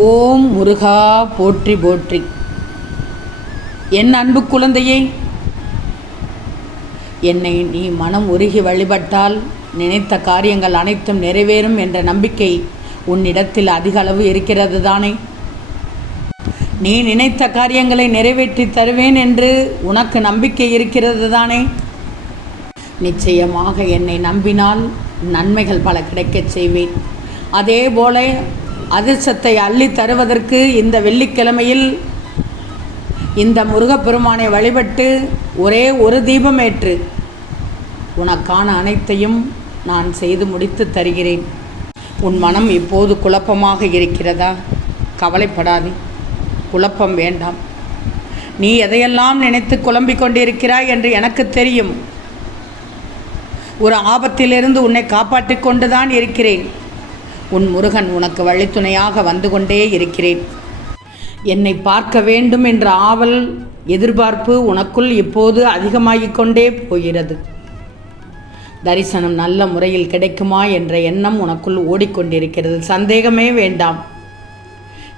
ஓம் முருகா போற்றி போற்றி. என் அன்பு குழந்தையே, என்னை நீ மனம் உருகி வழிபட்டால் நினைத்த காரியங்கள் அனைத்தும் நிறைவேறும் என்ற நம்பிக்கை உன்னிடத்தில் அதிக அளவு இருக்கிறது தானே? நீ நினைத்த காரியங்களை நிறைவேற்றி தருவேன் என்று உனக்கு நம்பிக்கை இருக்கிறது தானே? நிச்சயமாக என்னை நம்பினால் நன்மைகள் பல கிடைக்கச் செய்வேன். அதேபோல அதிர்ஷ்டத்தை அள்ளி தருவதற்கு இந்த வெள்ளிக்கிழமையில் இந்த முருகப்பெருமானை வழிபட்டு ஒரே ஒரு தீபம் ஏற்று உனக்கான அனைத்தையும் நான் செய்து முடித்து தருகிறேன். உன் மனம் இப்போது குழப்பமாக இருக்கிறதா? கவலைப்படாதே, குழப்பம் வேண்டாம். நீ எதையெல்லாம் நினைத்து குழம்பிக் கொண்டிருக்கிறாய் என்று எனக்கு தெரியும். ஒரு ஆபத்திலிருந்து உன்னை காப்பாற்றி கொண்டுதான் இருக்கிறேன். உன் முருகன் உனக்கு வழித்துணையாக வந்து கொண்டே இருக்கிறேன். என்னை பார்க்க வேண்டும் என்ற ஆவல், எதிர்பார்ப்பு உனக்குள் இப்போது அதிகமாகிக் கொண்டே போகிறது. தரிசனம் நல்ல முறையில் கிடைக்குமா என்ற எண்ணம் உனக்குள் ஓடிக்கொண்டிருக்கிறது. சந்தேகமே வேண்டாம்.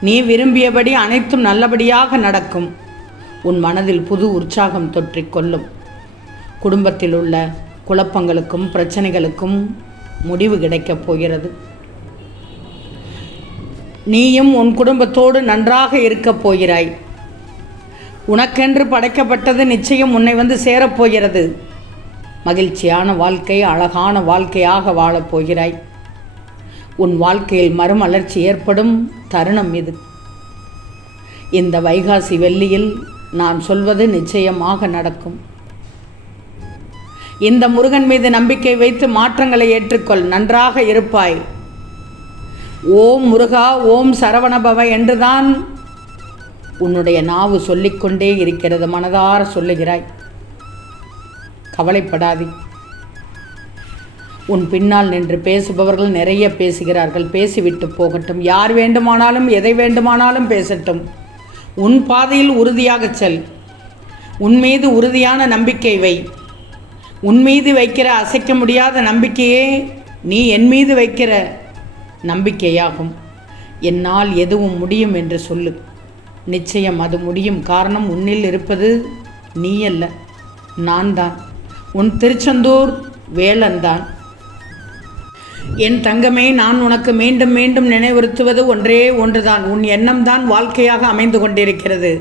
நீ விரும்பியபடி அனைத்தும் நல்லபடியாக நடக்கும். உன் மனதில் புது உற்சாகம் தொற்றிக்கொள்ளும். குடும்பத்தில் உள்ள குழப்பங்களுக்கும் பிரச்சனைகளுக்கும் முடிவு கிடைக்கப் போகிறது. நீயும் உன் குடும்பத்தோடு நன்றாக இருக்கப் போகிறாய். உனக்கென்று படைக்கப்பட்டது நிச்சயம் உன்னை வந்து சேரப்போகிறது. மகிழ்ச்சியான வாழ்க்கை, அழகான வாழ்க்கையாக வாழப்போகிறாய். உன் வாழ்க்கையில் மறுமலர்ச்சி ஏற்படும் தருணம் இது. இந்த வைகாசி வெள்ளியில் நான் சொல்வது நிச்சயமாக நடக்கும். இந்த முருகன் மீது நம்பிக்கை வைத்து மாற்றங்களை ஏற்றுக்கொள். நன்றாக இருப்பாய். ஓம் முருகா, ஓம் சரவணபவ என்றுதான் உன்னுடைய நாவு சொல்லிக்கொண்டே இருக்கிறது. மனதார சொல்லுகிறாய். கவலைப்படாதே. உன் பின்னால் நின்று பேசுபவர்கள் நிறைய பேசுகிறார்கள். பேசிவிட்டு போகட்டும். யார் வேண்டுமானாலும் எதை வேண்டுமானாலும் பேசட்டும். உன் பாதையில் உறுதியாகச் செல். உன் மீது உறுதியான நம்பிக்கை வை. உன் மீது வைக்கிற அசைக்க முடியாத நம்பிக்கையே நீ என் மீது வைக்கிற நம்பிக்கையாகும். என்னால் எதுவும் முடியும் என்று சொல்லு. நிச்சயம் அது முடியும். காரணம், உன்னில் இருப்பது நீ அல்ல, நான் தான். உன் திருச்செந்தூர் வேலன்தான். என் தங்கமே, நான் உனக்கு மீண்டும் மீண்டும் நினைவுறுத்துவது ஒன்றே ஒன்றுதான். உன் எண்ணம்தான் வாழ்க்கையாக அமைந்து கொண்டிருக்கிறது.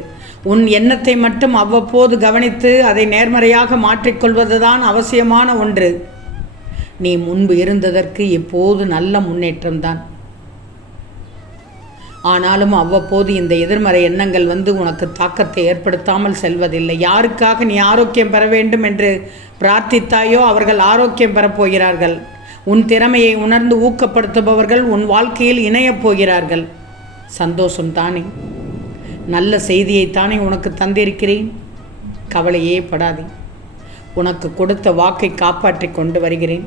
உன் எண்ணத்தை மட்டும் அவ்வப்போது கவனித்து அதை நேர்மறையாக மாற்றிக்கொள்வதுதான் அவசியமான ஒன்று. நீ முன்பு இருந்ததற்கு இப்போது நல்ல முன்னேற்றம்தான். ஆனாலும் அவ்வப்போது இந்த எதிர்மறை எண்ணங்கள் வந்து உனக்கு தாக்கத்தை ஏற்படுத்தாமல் செல்வதில்லை. யாருக்காக நீ ஆரோக்கியம் பெற வேண்டும் என்று பிரார்த்தித்தாயோ அவர்கள் ஆரோக்கியம் பெறப்போகிறார்கள். உன் திறமையை உணர்ந்து ஊக்கப்படுத்துபவர்கள் உன் வாழ்க்கையில் இணையப் போகிறார்கள். சந்தோஷம் தானே? நல்ல செய்தியைத்தானே உனக்கு தந்திருக்கிறேன். கவலையே படாதே. உனக்கு கொடுத்த வாக்கை காப்பாற்றி கொண்டு வருகிறேன்.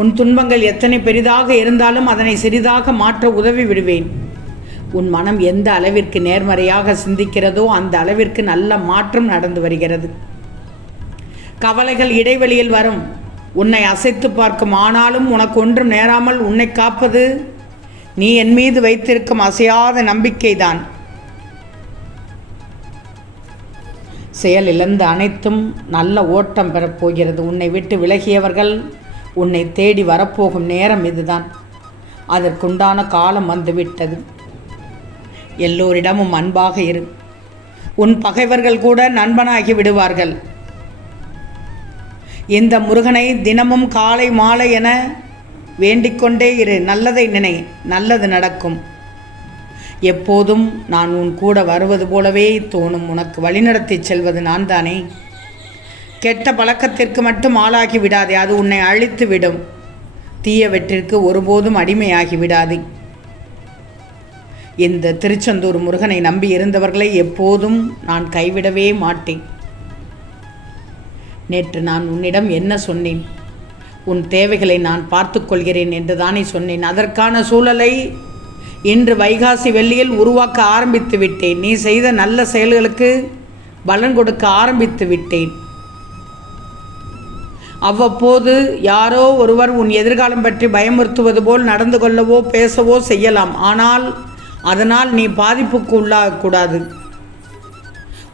உன் துன்பங்கள் எத்தனை பெரிதாக இருந்தாலும் அதனை சிறிதாக மாற்ற உதவி விடுவேன். உன் மனம் எந்த அளவிற்கு நேர்மறையாக சிந்திக்கிறதோ அந்த அளவிற்கு நல்ல மாற்றம் நடந்து வருகிறது. கவலைகள் இடைவெளியில் வரும், உன்னை அசைத்து பார்க்கும். ஆனாலும் உனக்கு ஒன்றும் நேராமல் உன்னை காப்பது நீ என் மீது வைத்திருக்கும் அசையாத நம்பிக்கைதான். செயல் இழந்த அனைத்தும் நல்ல ஓட்டம் பெறப்போகிறது. உன்னை விட்டு விலகியவர்கள் உன்னை தேடி வரப்போகும் நேரம் இதுதான். அதற்குண்டான காலம் வந்துவிட்டது. எல்லோரிடமும் அன்பாக இரு. உன் பகைவர்கள் கூட நண்பனாகி விடுவார்கள். இந்த முருகனை தினமும் காலை மாலை என வேண்டிக்கொண்டே இரு. நல்லதை நினை, நல்லது நடக்கும். எப்போதும் நான் உன் கூட வருவது போலவே தோணும். உனக்கு வழிநடத்தி செல்வது நான் தானே. கெட்ட பழக்கத்திற்கு மட்டும் ஆளாகி விடாதே, அது உன்னை அழித்து விடும். தீயவற்றிற்கு ஒருபோதும் அடிமையாகி விடாதே. இந்த திருச்செந்தூர் முருகனை நம்பி இருந்தவர்களை எப்போதும் நான் கைவிடவே மாட்டேன். நேற்று நான் உன்னிடம் என்ன சொன்னேன்? உன் தேவைகளை நான் பார்த்து கொள்கிறேன் என்று தானே சொன்னேன். அதற்கான சூழலை இன்று வைகாசி வெள்ளியில் உருவாக்க ஆரம்பித்து விட்டேன். நீ செய்த நல்ல செயல்களுக்கு பலன் கொடுக்க ஆரம்பித்து விட்டேன். அவ்வப்போது யாரோ ஒருவர் உன் எதிர்காலம் பற்றி பயமுறுத்துவது போல் நடந்து கொள்ளவோ பேசவோ செய்யலாம். ஆனால் அதனால் நீ பாதிப்புக்கு உள்ளாகக்கூடாது.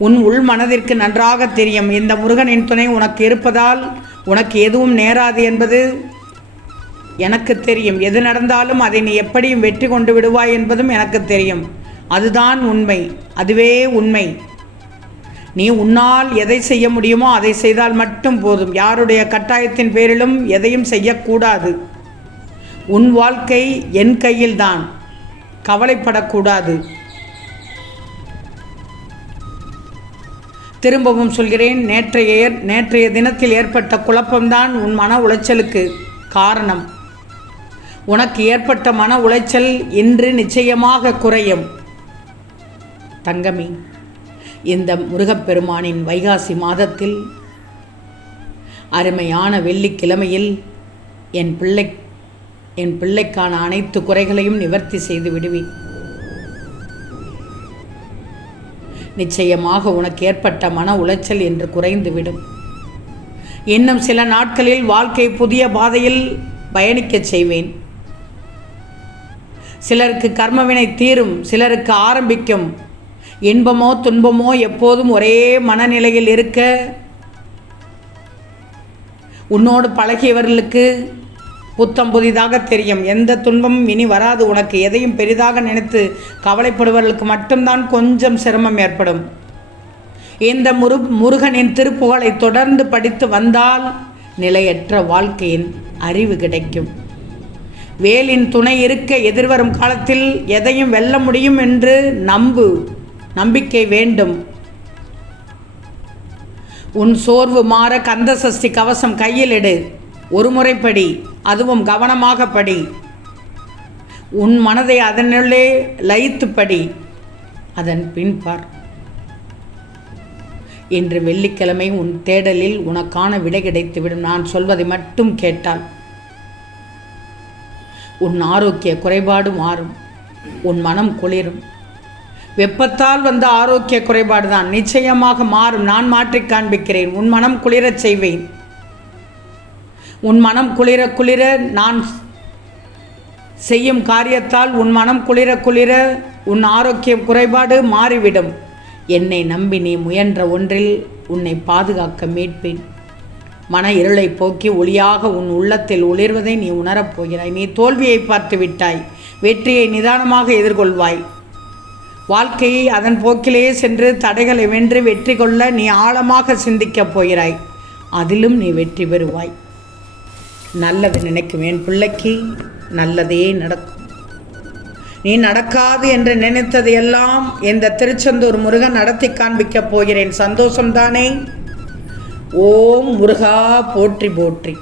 உன் உள் மனதிற்கு நன்றாக தெரியும், இந்த முருகனின் துணை உனக்கு இருப்பதால் உனக்கு எதுவும் நேராது என்பது எனக்கு தெரியும். எது நடந்தாலும் அதை நீ எப்படியும் வெற்றி கொண்டு விடுவாய் என்பதும் எனக்கு தெரியும். அதுதான் உண்மை, அதுவே உண்மை. நீ உன்னால் எதை செய்ய முடியுமோ அதை செய்தால் மட்டும் போதும். யாருடைய கட்டாயத்தின் பேரிலும் எதையும் செய்யக்கூடாது. உன் வாழ்க்கை என் கையில்தான், கவலைப்படக்கூடாது. திரும்பவும் சொல்கிறேன், நேற்றைய தினத்தில் ஏற்பட்ட குழப்பம்தான் உன் மன உளைச்சலுக்கு காரணம். உனக்கு ஏற்பட்ட மன உளைச்சல் இன்று நிச்சயமாக குறையும். தங்கமே, இந்த முருகப்பெருமானின் வைகாசி மாதத்தில் அருமையான வெள்ளிக்கிழமையில் என் பிள்ளைக்கான அனைத்து குறைகளையும் நிவர்த்தி செய்து விடுவேன். நிச்சயமாக உனக்கு ஏற்பட்ட மன உளைச்சல் என்று குறைந்துவிடும். இன்னும் சில நாட்களில் வாழ்க்கை புதிய பாதையில் பயணிக்கச் செய்வேன். சிலருக்கு கர்மவினை தீரும், சிலருக்கு ஆரம்பிக்கும். இன்பமோ துன்பமோ எப்போதும் ஒரே மனநிலையில் இருக்க உன்னோடு பழகியவர்களுக்கு புத்தம் புதிதாக தெரியும். எந்த துன்பமும் இனி வராது உனக்கு. எதையும் பெரிதாக நினைத்து கவலைப்படுவர்களுக்கு மட்டும்தான் கொஞ்சம் சிரமம் ஏற்படும். இந்த முருகனின் திருப்புகழை தொடர்ந்து படித்து வந்தால் நிலையற்ற வாழ்க்கையின் அறிவு கிடைக்கும். வேலின் துணை இருக்க எதிர்வரும் காலத்தில் எதையும் வெல்ல முடியும் என்று நம்பிக்கை வேண்டும். உன் சோர்வு மாற கந்த சஷ்டி கவசம் கையில் எடு. ஒரு முறை படி, அதுவும் கவனமாக படி. உன் மனதை அதனுள்ளே லயித்து படி, அதன் பின்பார். இன்று வெள்ளிக்கிழமை உன் தேடலில் உனக்கான விடை கிடைத்துவிடும். நான் சொல்வதை மட்டும் கேட்டால் உன் ஆரோக்கிய குறைபாடு மாறும், உன் மனம் குளிரும். வெப்பத்தால் வந்த ஆரோக்கிய குறைபாடு தான் நிச்சயமாக மாறும். நான் மாற்றி காண்பிக்கிறேன். உன் மனம் குளிரச் செய்வேன். உன் மனம் குளிர குளிர நான் செய்யும் காரியத்தால் உன் மனம் குளிர குளிர உன் ஆரோக்கிய குறைபாடு மாறிவிடும். என்னை நம்பி நீ முயன்ற ஒன்றில் உன்னை பாதுகாக்க மீட்பேன். மன இருளை போக்கி ஒளியாக உன் உள்ளத்தில் ஒளிர்வதை நீ உணரப்போகிறாய். நீ தோல்வியை பார்த்து விட்டாய், வெற்றியை நிதானமாக எதிர்கொள்வாய். வாழ்க்கையை அதன் போக்கிலே சென்று தடைகளை வென்று வெற்றி கொள்ள நீ ஆழமாக சிந்திக்கப் போகிறாய். அதிலும் நீ வெற்றி பெறுவாய். நல்லது நினைக்கும் என் பிள்ளைக்கு நல்லதே நடக்கும். நீ நடக்காது என்று நினைத்தது எல்லாம் இந்த திருச்செந்தூர் முருகன் நடத்தி காண்பிக்கப் போகிறேன். சந்தோஷம்தானே? ஓம் முருகா போற்றி போற்றி.